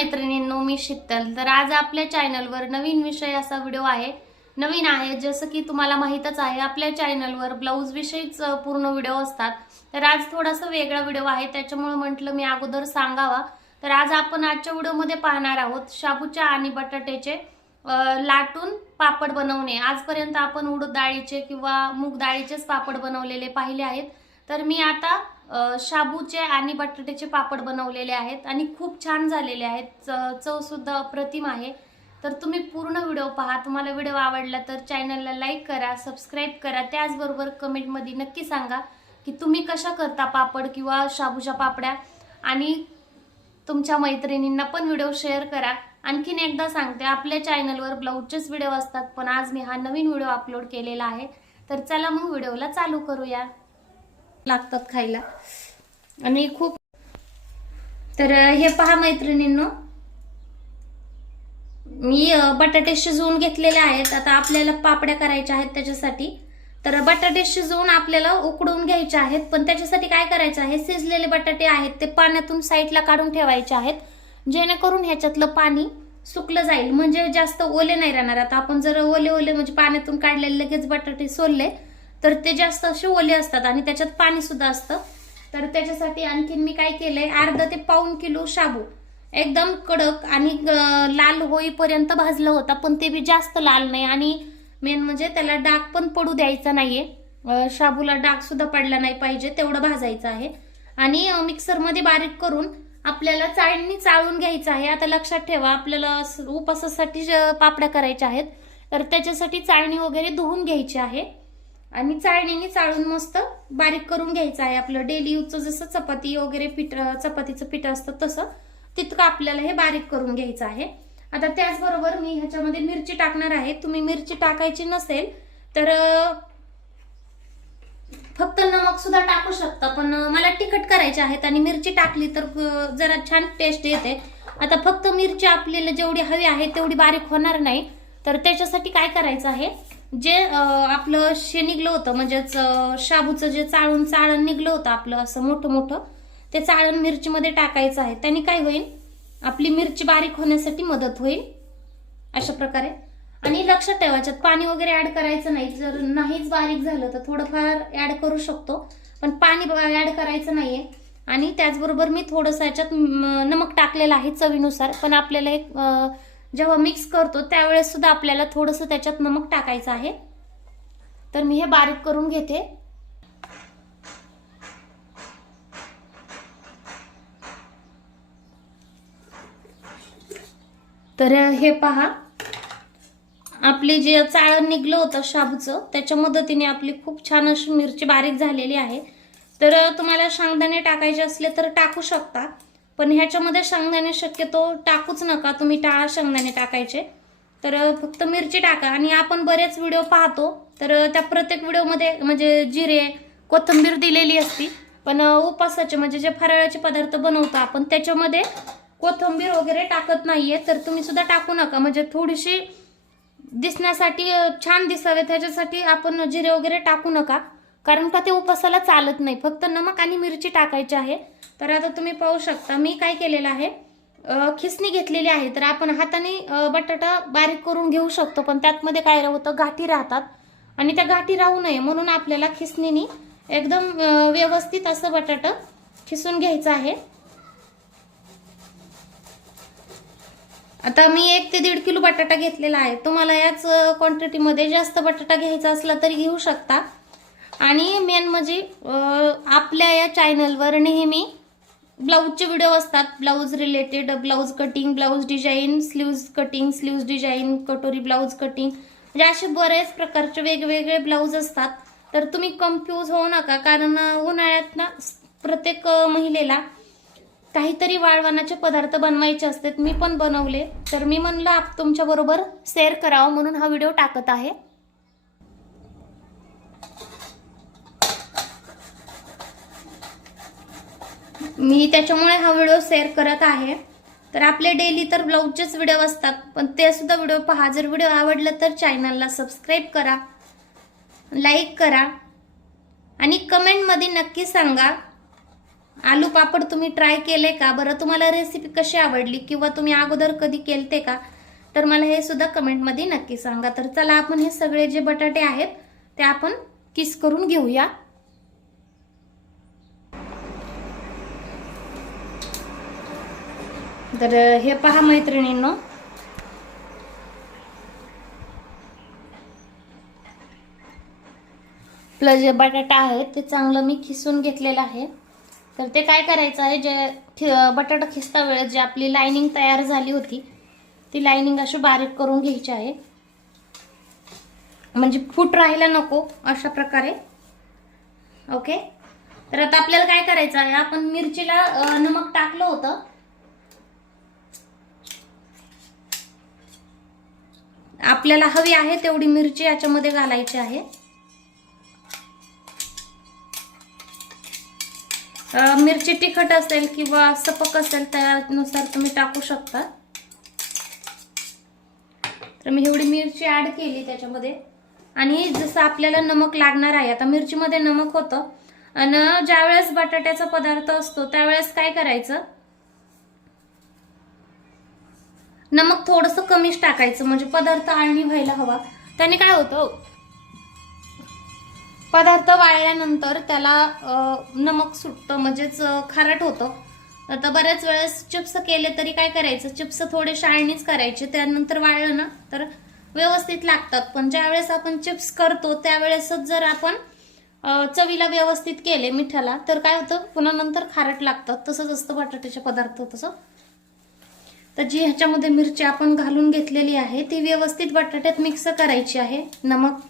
मैत्रिणींनो, मी शीतल। तर आज आपल्या चॅनलवर नवीन विषय असा व्हिडिओ आहे, नवीन आहे। जसं की तुम्हाला माहितच आहे, आपल्या चॅनलवर ब्लाऊज विषयीच पूर्ण व्हिडिओ असतात। तर आज थोडासा वेगळा व्हिडिओ आहे, त्याच्यामुळे म्हटलं मी अगोदर सांगावा। तर आज आपण आजच्या व्हिडिओमध्ये पाहणार आहोत शाबूच्या आणि बटाट्याचे लाटून पापड बनवणे। आजपर्यंत आपण उडद डाळीचे किंवा मूग डाळीचेच पापड बनवलेले पाहिले आहेत। तर मी आता शाबूचे आणि बटाट्याचे पापड बनवलेले आहेत आणि खूप छान झालेले आहेत। चव सुद्धा अप्रतिम आहे। तर तुम्ही पूर्ण व्हिडिओ पहा। तुम्हाला व्हिडिओ आवडला तर चॅनलला लाईक करा, सबस्क्राइब करा। त्याचबरोबर कमेंट मध्ये नक्की सांगा की तुम्ही कशा करता पापड किंवा शाबूच्या पापड्या, आणि तुमच्या मैत्रिणींना पण व्हिडिओ शेअर करा। आणखीन एकदा सांगते, आपल्या चॅनलवर ब्लाऊजचेच व्हिडिओ असतात, पण आज मी हा नवीन व्हिडिओ अपलोड केलेला आहे। तर चला मग व्हिडिओला चालू करूया। लागतात खायला आणि खूप। तर हे पहा मैत्रिणींनो, मी बटाटे शिजवून घेतलेले आहेत। आता आपल्याला पापड्या करायच्या आहेत त्याच्यासाठी। तर बटाटे शिजवून आपल्याला उकडवून घ्यायचे आहेत, पण त्याच्यासाठी काय करायचं आहे, शिजलेले बटाटे आहेत ते पाण्यातून साईडला काढून ठेवायचे आहेत, जेणेकरून ह्याच्यातलं पाणी सुकलं जाईल, म्हणजे जास्त ओले नाही राहणार। आता आपण जर ओले ओले म्हणजे पाण्यातून काढलेले लगेच बटाटे सोलले तर ते जास्त असे ओले असतात आणि त्याच्यात पाणी सुद्धा असतं। तर त्याच्यासाठी आणखीन मी काय केलंय, अर्धा ते पाऊण किलो शाबू एकदम कडक आणि लाल होईपर्यंत भाजलं होतं, पण ते बी जास्त लाल नाही आणि मेन म्हणजे त्याला डाग पण पडू द्यायचा नाहीये। शाबूला डाग सुद्धा पडला नाही पाहिजे, तेवढं भाजायचं आहे। आणि मिक्सर मध्ये बारीक करून आपल्याला चाळणी चाळून घ्यायचं आहे। आता लक्षात ठेवा, आपल्याला उपासासाठी पापड्या करायच्या आहेत, तर त्याच्यासाठी चाळणी वगैरे धुवून घ्यायची आहे आणि चाळणीने चाळून मस्त बारीक करून घ्यायचं आहे। आपलं डेली यूजचं जसं चपाती वगैरे पीठ, चपातीचं पीठ असतं तसं तितकं आपल्याला हे बारीक करून घ्यायचं आहे। आता त्याचबरोबर मी ह्याच्यामध्ये मिरची टाकणार आहे। तुम्ही मिरची टाकायची नसेल तर फक्त नमक सुद्धा टाकू शकता, पण मला तिखट करायचे आहेत आणि मिरची टाकली तर जरा छान टेस्ट येते। आता फक्त मिरची आपल्याला जेवढी हवी आहे तेवढी बारीक होणार नाही, तर त्याच्यासाठी काय करायचं आहे, जे आपलं शे निघलं होतं, म्हणजेच शाबूचं जे चाळण निघलं होतं आपलं असं मोठं मोठं, ते चाळण मिरचीमध्ये टाकायचं आहे। त्याने काय होईल, आपली मिरची बारीक होण्यासाठी मदत होईल अशा प्रकारे। आणि लक्षात ठेवायच्यात पाणी वगैरे ऍड करायचं नाही, जर नाहीच बारीक झालं तर थोडंफार ऍड करू शकतो, पण पाणी ऍड करायचं नाहीये। आणि त्याचबरोबर मी थोडंसं याच्यात नमक टाकलेलं आहे चवीनुसार, पण आपल्याला एक जेव्हा मिक्स करतो त्यावेळेस सुद्धा आपल्याला थोडंसं त्याच्यात नमक टाकायचं आहे। तर मी हे बारीक करून घेते। तर हे पहा, आपली जे चाळण निघलं होतं शाबूचं त्याच्या मदतीने आपली खूप छान अशी मिरची बारीक झालेली आहे। तर तुम्हाला शेंगदाणे टाकायचे असले तर टाकू शकता, पण ह्याच्यामध्ये शेंगदाणे शक्यतो टाकूच नका, तुम्ही टाळा शेंगदाणे टाकायचे। तर फक्त मिरची टाका। आणि आपण बरेच व्हिडिओ पाहतो, तर त्या प्रत्येक व्हिडिओमध्ये म्हणजे जिरे, कोथिंबीर दिलेली असती, पण उपासाचे म्हणजे जे फराळाचे पदार्थ बनवतो आपण त्याच्यामध्ये कोथिंबीर वगैरे टाकत नाहीये। तर तुम्ही सुद्धा टाकू नका, म्हणजे थोडीशी दिसण्यासाठी छान दिसावे त्याच्यासाठी आपण जिरे वगैरे टाकू नका, कारण का ते उपासाला चालत नाही। फक्त नमक आणि मिरची टाकायची आहे। तर आता तुम्ही पाहू शकता मी काय केलेलं आहे, खिसणी घेतलेली आहे। तर आपण हाताने बटाटा बारीक करून घेऊ शकतो, पण त्यातमध्ये काय होतं, गाठी राहतात आणि त्या गाठी राहू नये म्हणून आपल्याला खिसणीने एकदम व्यवस्थित असं बटाटा खिसून घ्यायचं आहे। आता मी 1 ते 1.5 किलो बटाटा घेतलेला आहे। तुम्हाला याच क्वांटिटीमध्ये जास्त बटाटा घ्यायचा असला तरी घेऊ शकता। आणि मेन म्हणजे आपल्या या चॅनलवर नेहमी ब्लाऊजचे व्हिडिओ असतात, blouse related, blouse cutting, blouse design, sleeves cutting, sleeves design, कटोरी ब्लाऊज कटिंग, म्हणजे असे बरेच प्रकारचे वेगवेगळे ब्लाऊज असतात। तर तुम्ही कन्फ्यूज होऊ नका, कारण उन्हाळ्यात ना प्रत्येक महिलेला काहीतरी वाळवणाचे पदार्थ बनवायचे असतात। मी पण बनवले, तर मी म्हणलं तुमच्या बरोबर शेअर करावं म्हणून हा व्हिडिओ टाकत आहे। मी त्याच्यामुळे हा व्हिडिओ शेअर करत आहे। तर आपले डेली तर ब्लाऊजचेच व्हिडिओ असतात, पण ते सुद्धा व्हिडिओ पहा। जर व्हिडिओ आवडला तर चॅनलला सबस्क्राइब करा, लाईक करा आणि कमेंट मध्ये नक्की सांगा आलू पापड तुम्ही ट्राय केले का बरं? तुम्हाला रेसिपी कशी आवडली किंवा तुम्ही अगोदर कधी केलते का? तर मला हे सुद्धा कमेंटमध्ये नक्की सांगा. तर चला आपण हे सगळे जे बटाटे आहेत ते आपण किस करून घेऊया. तर हे पहा मैत्रिणींनो, आपलं जे बटाटा आहे ते चांगलं मी खिसून घेतलेलं आहे. तर ते काय करायचं आहे, जे बटाटा खिसता वेळेस जी आपली लाइनिंग तयार झाली होती ती लाइनिंग अशी बारीक करून घ्यायची आहे, म्हणजे फूट राहायला नको अशा प्रकारे. ओके. तर आता आपल्याला काय करायचं आहे, आपण मिरचीला नमक टाकलं होतं. आपल्याला हवी आहे तेवढी मिरची याच्यामध्ये घालायची आहे. मिरची तिखट असेल किंवा सपक असेल त्यानुसार तुम्ही टाकू शकता. तर मी एवढी मिरची ऍड केली त्याच्यामध्ये. आणि जसं आपल्याला नमक लागणार आहे, आता मिरचीमध्ये नमक होतं आणि ज्यावेळेस बटाट्याचा पदार्थ असतो त्यावेळेस काय करायचं, नमक थोडंसं कमीच टाकायचं, म्हणजे पदार्थ आळणी व्हायला हवा. त्याने काय होतं, पदार्थ वाळल्यानंतर त्याला नमक सुटतं, म्हणजेच खारट होतं. आता बऱ्याच वेळेस चिप्स केले तरी काय करायचं, चिप्स थोडे शाळणीच करायचे, त्यानंतर वाळलं ना तर व्यवस्थित लागतात. पण ज्यावेळेस आपण चिप्स करतो त्यावेळेसच जर आपण चवीला व्यवस्थित केले मिठाला तर काय होतं, पुन्हा नंतर खारट लागतात. तसंच असतं बटाट्याचे पदार्थ तसं. तर जी ह्याच्यामध्ये मिरची आपण घालून घेतलेली आहे ती व्यवस्थित बटाट्यात मिक्स करायची आहे. नमक,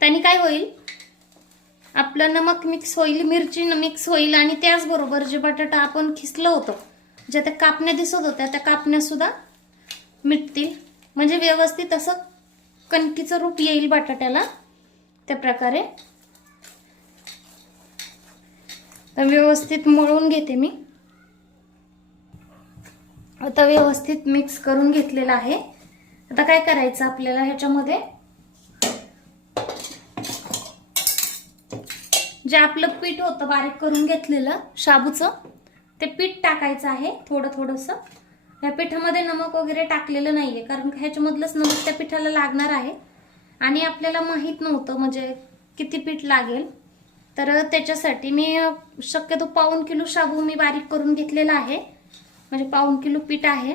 त्याने काय होईल, आपलं नमक मिक्स होईल, मिरची मिक्स होईल आणि त्याचबरोबर जे बटाटा आपण खिसलं होतं, ज्या त्या कापण्या दिसत होत्या त्या कापण्या सुद्धा मिटतील, म्हणजे व्यवस्थित असं कणकीचं रूप येईल बटाट्याला. त्या प्रकारे तर व्यवस्थित मळून घेते मी. आता व्यवस्थित मिक्स करून घेतलेलं आहे. आता काय करायचं आपल्याला, ह्याच्यामध्ये जे आपलं पीठ होतं बारीक करून घेतलेलं शाबूचं ते पीठ टाकायचं आहे थोडं थोडंसं. या पिठामध्ये नमक वगैरे टाकलेलं नाहीये, कारण ह्याच्यामधलंच नमक त्या पिठाला लागणार आहे आणि आपल्याला माहित नव्हतं म्हणजे किती पीठ लागेल. तर त्याच्यासाठी मी शक्यतो 1.5 किलो शाबू मी बारीक करून घेतलेला आहे, म्हणजे 1.5 किलो पीठ आहे.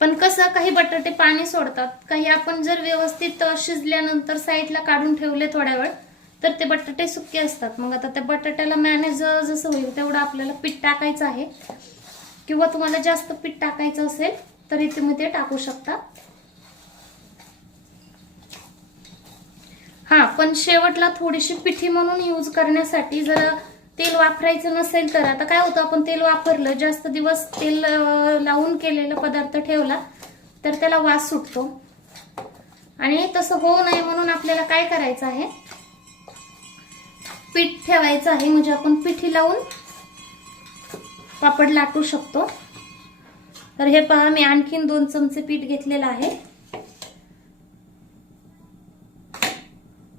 पण कसं, काही बटाटे पाणी सोडतात, काही आपण जर व्यवस्थित शिजल्यानंतर साईडला काढून ठेवले थोड्या वेळ तर ते बटाटे सुके असतात. मग आता त्या बटाट्याला मॅनेज जसं होईल तेवढं आपल्याला पीठ टाकायचं आहे, किंवा तुम्हाला जास्त पीठ टाकायचं असेल तरी तुम्ही ते टाकू शकता. हा, पण शेवटला थोडीशी पिठी म्हणून यूज करण्यासाठी जर तेल वापरायचं नसेल तर, आता काय होतं, आपण तेल वापरलं, जास्त दिवस तेल लावून केलेला पदार्थ ठेवला तर त्याला वास सुटतो. आणि तसं होऊ नये म्हणून आपल्याला काय करायचं आहे, पीठ ठेवायचं आहे, म्हणजे आपण पिठी लावून पापड लाटू शकतो. तर हे पहा, मी आणखीन 2 चमचे पीठ घेतलेलं आहे,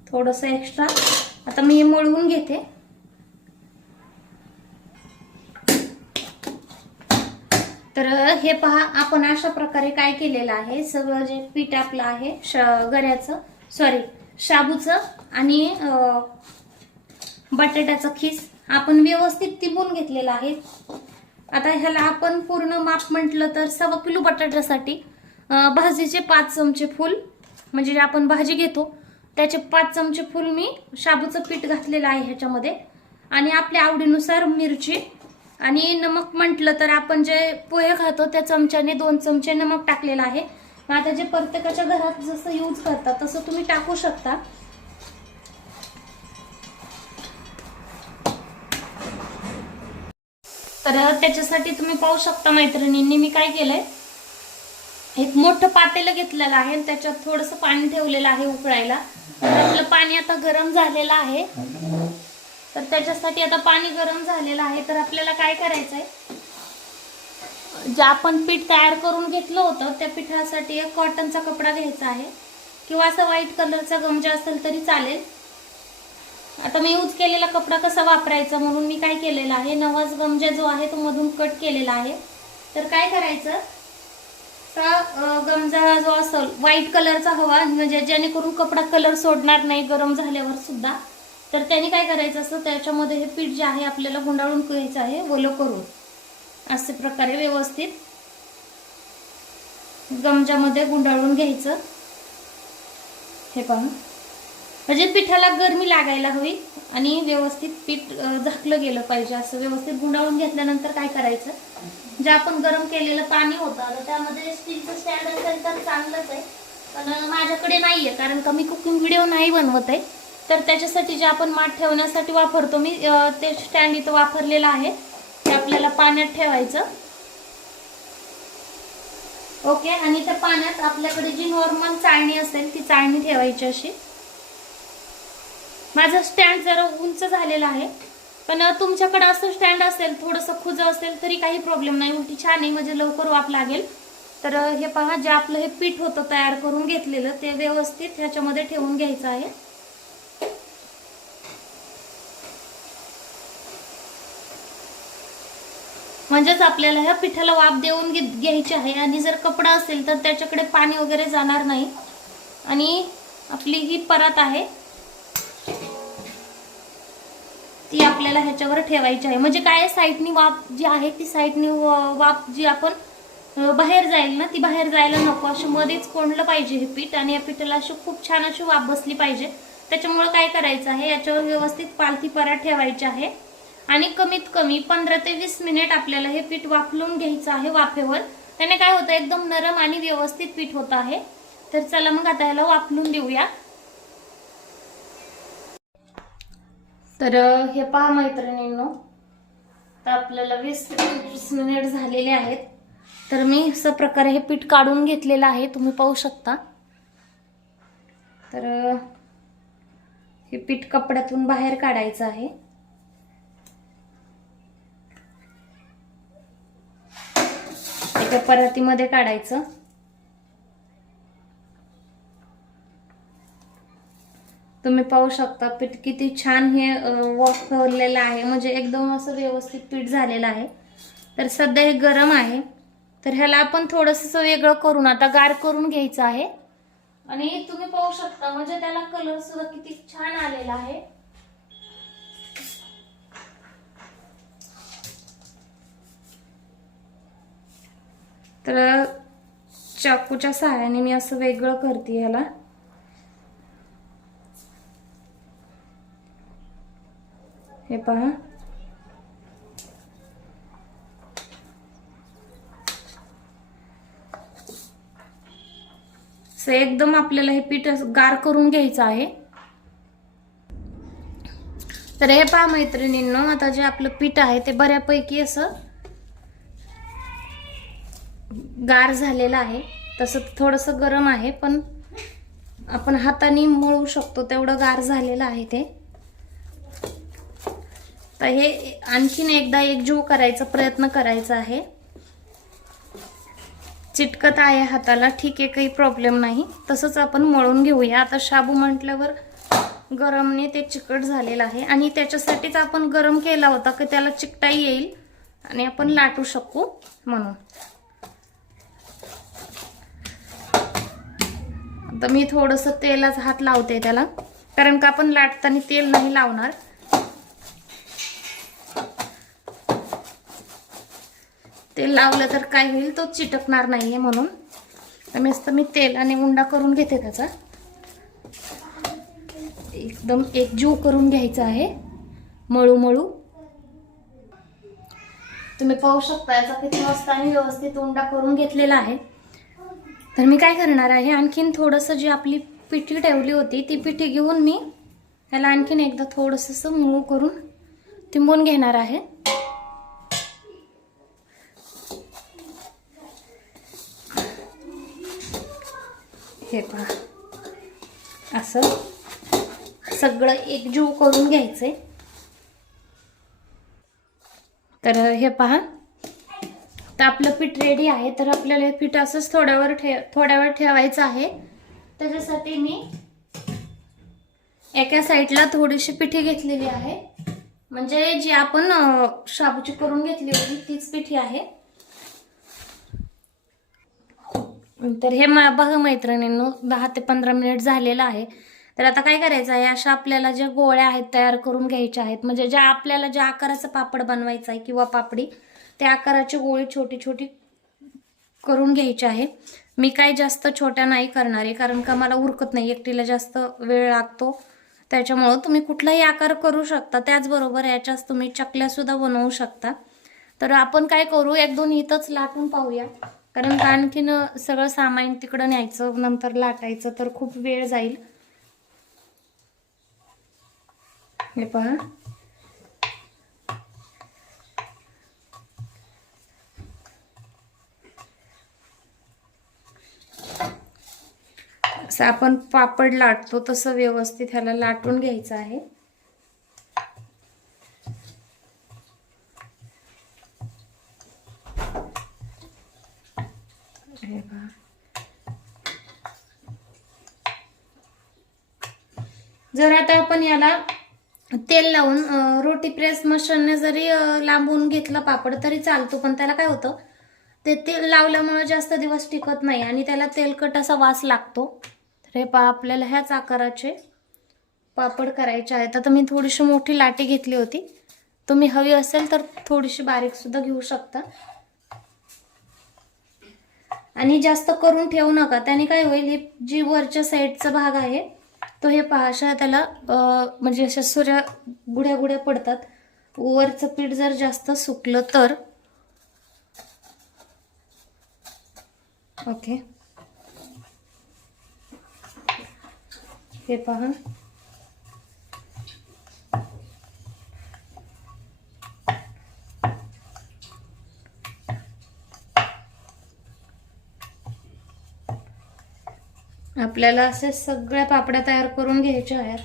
थोडंसं एक्स्ट्रा. आता मी हे मळवून घेते. तर हे पहा, आपण अशा प्रकारे काय केलेलं आहे, सगळं जे पीठ आपलं आहे शाबूचं आणि बटाट्याचा खीस आपण व्यवस्थित तिबून घेतलेला आहे. आता ह्याला आपण पूर्ण माप म्हटलं तर 1.25 किलो बटाट्यासाठी भाजीचे 5 चमचे फूल, म्हणजे आपण भाजी घेतो त्याचे 5 चमचे फूल मी शाबूचं पीठ घातलेलं आहे ह्याच्यामध्ये. आणि आपल्या आवडीनुसार मिरची आणि नमक म्हटलं तर आपण जे पोहे खातो त्या चमच्याने 2 चमचे नमक टाकलेलं आहे. आता जे प्रत्येकाच्या घरात जसं यूज करतात तसं तुम्ही टाकू शकता. तर त्याच्यासाठी तुम्ही पाहू शकता मैत्रिणींनी मी काय केलंय, एक मोठं पातेलं घेतलेलं आहे, त्याच्यात थोडंसं पाणी ठेवलेलं आहे उकळायला. तर आपलं पाणी आता गरम झालेलं आहे. तर त्याच्यासाठी आता पाणी गरम झालेलं आहे. तर आपल्याला काय करायचं आहे, जे आपण पीठ तयार करून घेतलं होतं त्या पिठासाठी एक कॉटनचा कपडा घ्यायचा आहे, किंवा असा व्हाईट कलरचा गमजा असेल तरी चालेल. आता मी यूज केलेला कपडा कसा वापरायचा म्हणून मी काय केलेलं आहे, नवाज गमजा जो आहे तो मधून कट केलेला आहे. तर काय करायचं, गमजा जो असेल व्हाईट कलरचा हवा, म्हणजे जेणेकरून कपडा कलर सोडणार नाही गरम झाल्यावर सुद्धा. तर त्याने काय करायचं असं, त्याच्यामध्ये हे पीठ जे आहे आपल्याला गुंडाळून घ्यायचं आहे, ओलं करून अशा प्रकारे व्यवस्थित गमजामध्ये गुंडाळून घ्यायचं. हे पहा, म्हणजे पिठाला गरमी लागायला हवी आणि व्यवस्थित पीठ झाकलं गेलं पाहिजे. असं व्यवस्थित गुंडाळून घेतल्यानंतर काय करायचं, जे आपण गरम केलेलं पाणी होतं, आता त्यामध्ये स्टीलचं स्टँड असेल तर चांगलंच आहे, पण माझ्याकडे नाही आहे कारण का मी कुकिंग व्हिडिओ नाही बनवत आहे. तर त्याच्यासाठी जे आपण माठ ठेवण्यासाठी वापरतो मी, ते स्टँड इथं वापरलेलं आहे. ते आपल्याला पाण्यात ठेवायचं. ओके, आणि त्या पाण्यात आपल्याकडे जी नॉर्मल चाळणी असेल ती चाळणी ठेवायची अशी. माझं स्टँड जरा उंच झालेला आहे, पण तुमच्याकडे असं स्टँड असेल थोडंसं खुजं असेल तरी काही प्रॉब्लेम नाही, उलटी छान आहे, म्हणजे लवकर वाफ लागेल. तर हे पहा, जे आपलं हे पीठ होतं तयार करून घेतलेलं ते व्यवस्थित ह्याच्यामध्ये ठेवून घ्यायचं आहे. म्हणजेच आपल्याला ह्या पिठाला वाफ देऊन घ्यायची आहे. आणि जर कपडा असेल तर त्याच्याकडे पाणी वगैरे जाणार नाही. आणि आपली ही परात आहे ती आपल्याला ह्याच्यावर ठेवायची आहे. म्हणजे काय, साईडनी वाफ जी आहे ती साईडनी वाफ जी आपण बाहेर जाईल ना, ती बाहेर जायला नको, अशी मध्येच कोंडलं पाहिजे हे पीठ. आणि या पिठाला अशी खूप छान अशी वाफ बसली पाहिजे. त्याच्यामुळे काय करायचं आहे, याच्यावर व्यवस्थित पालथी परात ठेवायची आहे आणि कमीत कमी 15 ते 20 मिनिट आपल्याला हे पीठ वाफलून घ्यायचं आहे वाफेवर. त्याने काय होतं, एकदम नरम आणि व्यवस्थित पीठ होत आहे. तर चला मग आता ह्याला वाफलून देऊया. तर हे पहा मैत्रिणींनो, तर आपल्याला 20 ते 25 मिनिट झालेले आहेत. तर मी अशा प्रकारे हे पीठ काढून घेतलेलं आहे, तुम्ही पाहू शकता. तर हे पीठ कपड्यातून बाहेर काढायचं आहे. एका परातीमध्ये काढायचं. तुम्ही पाहू शकता पीठ किती छान हे वाफवलेलं आहे, म्हणजे एकदम असं व्यवस्थित पीठ झालेलं आहे. तर सध्या हे गरम आहे, तर ह्याला आपण थोडंसं वेगळं करून आता गार करून घ्यायचं आहे. आणि तुम्ही पाहू शकता, म्हणजे त्याला कलर सुद्धा किती छान आलेला आहे. तर चाकूच्या सहाय्याने मी असं वेगळं करते ह्याला. हे पहा, एकदम आपल्याला हे पीठ गार करून घ्यायचं आहे. तर हे पहा मैत्रिणींनो, आता जे आपलं पीठ आहे ते बऱ्यापैकी असं गार झालेलं आहे. तसं थोडंसं गरम आहे, पण आपण हाताने मळू शकतो तेवढं गार झालेलं आहे ते. तर हे आणखीन एकदा एकजीव करायचा प्रयत्न करायचा आहे. चिटकत आहे हाताला, ठीक आहे, काही प्रॉब्लेम नाही. तसंच आपण मळून घेऊया. आता शाबू म्हटल्यावर गरमने ते चिकट झालेलं आहे आणि त्याच्यासाठीच आपण गरम केला होता की त्याला चिकटाई येईल आणि आपण लाटू शकू म्हणून. आता मी थोडंसं तेलाचा हात लावते त्याला, कारण का आपण लाटताना तेल नाही लावणार. तेल लावलं तर काय होईल, तो चिटकणार नाहीये म्हणून. मस्त मी तेलाने उंडा करून घेते त्याचा. एकदम एकजीव करून घ्यायचा आहे, मळू मळू. तुम्ही पाहू शकता याचा किती मस्त आणि व्यवस्थित उंडा करून घेतलेला आहे. तर मी काय करणार आहे, आणखीन थोडंसं जी आपली पिठी ठेवली होती ती पिठी घेऊन मी ह्याला आणखीन एकदा थोडंसं मऊ करून तिंबून घेणार आहे. हे पहा, असं सगळं एकजीव करून घ्यायचंय. तर हे पहा, तर आपलं पीठ रेडी आहे. तर आपल्याला हे पीठ असंच थोड्या वेळ ठेवायचं आहे. त्याच्यासाठी मी एका साईडला थोडीशी पिठी घेतलेली आहे, म्हणजे जी आपण शाबूची करून घेतली होती तीच पिठी आहे. तर हे बघा मैत्रिणींनो, 10 ते 15 मिनिट झालेलं आहे. तर आता काय करायचं आहे, अशा आपल्याला ज्या गोळ्या आहेत तयार करून घ्यायच्या आहेत, म्हणजे ज्या आपल्याला ज्या आकाराचा पापड बनवायचा आहे किंवा पापडी, त्या आकाराची गोळी छोटी छोटी करून घ्यायची आहे. मी काय जास्त छोट्या नाही करणार आहे, कारण का मला उरकत नाही, एकटीला जास्त वेळ लागतो. त्याच्यामुळं तुम्ही कुठलाही आकार करू शकता. त्याचबरोबर याच्याच तुम्ही चकल्या सुद्धा बनवू शकता. तर आपण काय करू, 1-2 इथंच लाटून पाहूया, कारण का आणखीन सगळं सामान तिकडं न्यायचं, नंतर लाटायचं, तर खूप वेळ जाईल. हे पहा, असं आपण पापड लाटतो तसं व्यवस्थित ह्याला लाटून घ्यायचं आहे. जर आता आपण याला तेल लावून रोटी प्रेस मशीनने जरी लांबून घेतला पापड तरी चालतो, पण त्याला काय होतं, ते तेल लावल्यामुळे जास्त दिवस टिकत नाही आणि त्याला तेलकट असा वास लागतो. तर हे पहा, आपल्याला ह्याच आकाराचे पापड करायचे आहेत. आता मी थोडीशी मोठी लाटी घेतली होती, तुम्ही हवी असेल तर थोडीशी बारीक सुद्धा घेऊ शकता. आणि जास्त करून ठेवू नका, त्याने काय होईल, ही जी वरच्या साईडचा भाग आहे तो हे पहा अशा त्याला म्हणजे अशा सूर्य गुड्या गुड्या पडतात. वरचं पीठ जर जास्त सुकलं तर. ओके, हे पहा, आपल्याला असे सगळ्या पापड्या तयार करून घ्यायच्या आहेत.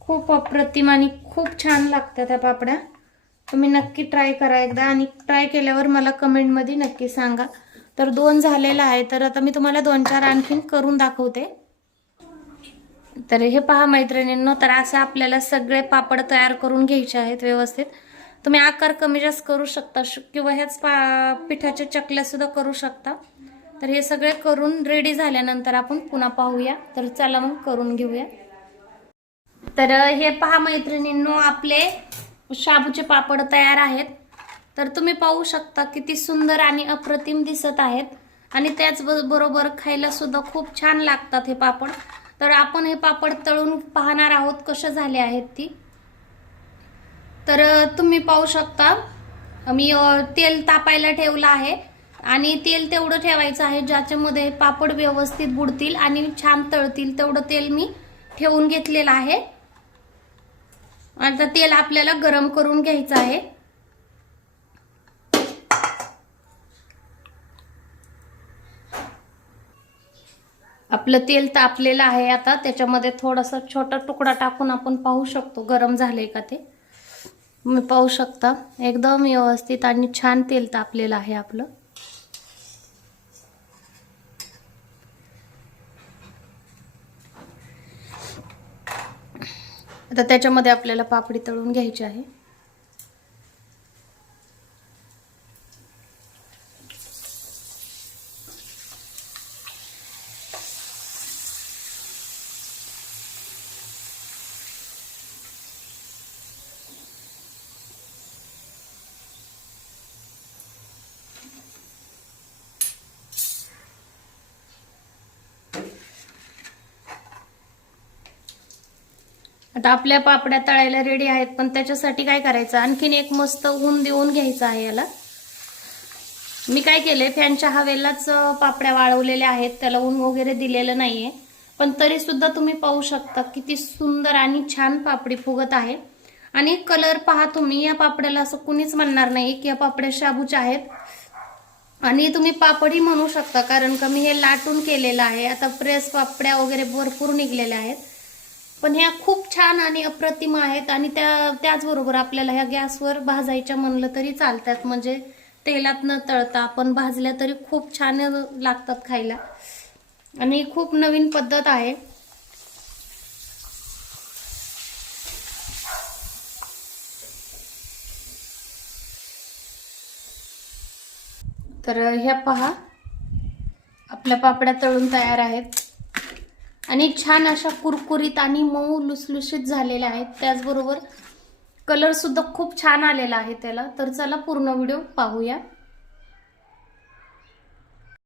खूप अप्रतिम आणि खूप छान लागतात त्या पापड्या. तुम्ही नक्की ट्राय करा एकदा, आणि ट्राय केल्यावर मला कमेंटमध्ये नक्की सांगा. तर 2 झालेला आहे, तर आता मी तुम्हाला 2-4 आणखीन करून दाखवते. तर हे पहा मैत्रिणींनो, तर असं आपल्याला सगळे पापड तयार करून घ्यायचे आहेत व्यवस्थित. तुम्ही आकार कमी जास्त करू शकता किंवा ह्याच पिठाच्या चकल्या सुद्धा करू शकता. तर हे सगळे करून रेडी झाल्यानंतर आपण पुन्हा पाहूया. तर चला मग करून घेऊया. तर हे पहा मैत्रिणींनो, आपले शाबूचे पापड तयार आहेत. तर तुम्ही पाहू शकता किती सुंदर आणि अप्रतिम दिसत आहेत, आणि त्याचबरोबर खायला सुद्धा खूप छान लागतात हे पापड. तर आपण हे पापड तळून पाहणार आहोत कसे झाले आहेत ती. तर तुम्ही पाहू शकता, मी तेल तापायला ठेवलं आहे, आणि तेल तेवढं ठेवायचं आहे ज्याच्यामध्ये पापड व्यवस्थित बुडतील आणि छान तळतील, तेवढं तेल मी ठेवून घेतलेलं आहे. आता तेल आपल्याला गरम करून घ्यायचं आहे. आपलं तेल तापलेलं आहे. आता त्याच्यामध्ये थोडासा छोटा तुकडा टाकून आपण पाहू शकतो गरम झाले का ते. तुम्ही पाहू शकता एकदम व्यवस्थित आणि छान तेल तापलेलं आहे आपलं. आता त्याच्यामध्ये आपल्याला पापडी तळून घ्यायची आहे. आता आपल्या पापड्या तळायला रेडी आहेत, पण त्याच्यासाठी काय करायचं, आणखीन एक मस्त ऊन देऊन घ्यायचं आहे याला. मी काय केले, फॅनच्या हवेलाच पापड्या वाळवलेल्या आहेत, त्याला ऊन वगैरे दिलेलं नाहीये. पण तरी सुद्धा तुम्ही पाहू शकता किती सुंदर आणि छान पापडी फुगत आहे. आणि कलर पहा तुम्ही, या पापड्याला असं कुणीच म्हणणार नाही की या पापड्या शाबूच्या आहेत. आणि तुम्ही पापडी म्हणू शकता, कारण का मी हे लाटून केलेलं आहे. आता प्रेस पापड्या वगैरे भरपूर निघलेल्या आहेत, पण ह्या खूप छान आणि अप्रतिम आहेत. आणि त्याचबरोबर आपल्याला ह्या गॅसवर भाजायच्या म्हणलं तरी चालतात, म्हणजे तेलात न तळता आपण भाजल्या तरी खूप छान लागतात खायला. आणि खूप नवीन पद्धत आहे. तर ह्या पहा, आपल्या पापड्या तळून तयार आहेत आणि छान अशा कुरकुरीत आणि मऊ लुसलुशीत झालेल्या आहेत. त्याचबरोबर कलर सुद्धा खूप छान आलेला आहे त्याला. तर चला पूर्ण व्हिडिओ पाहूया.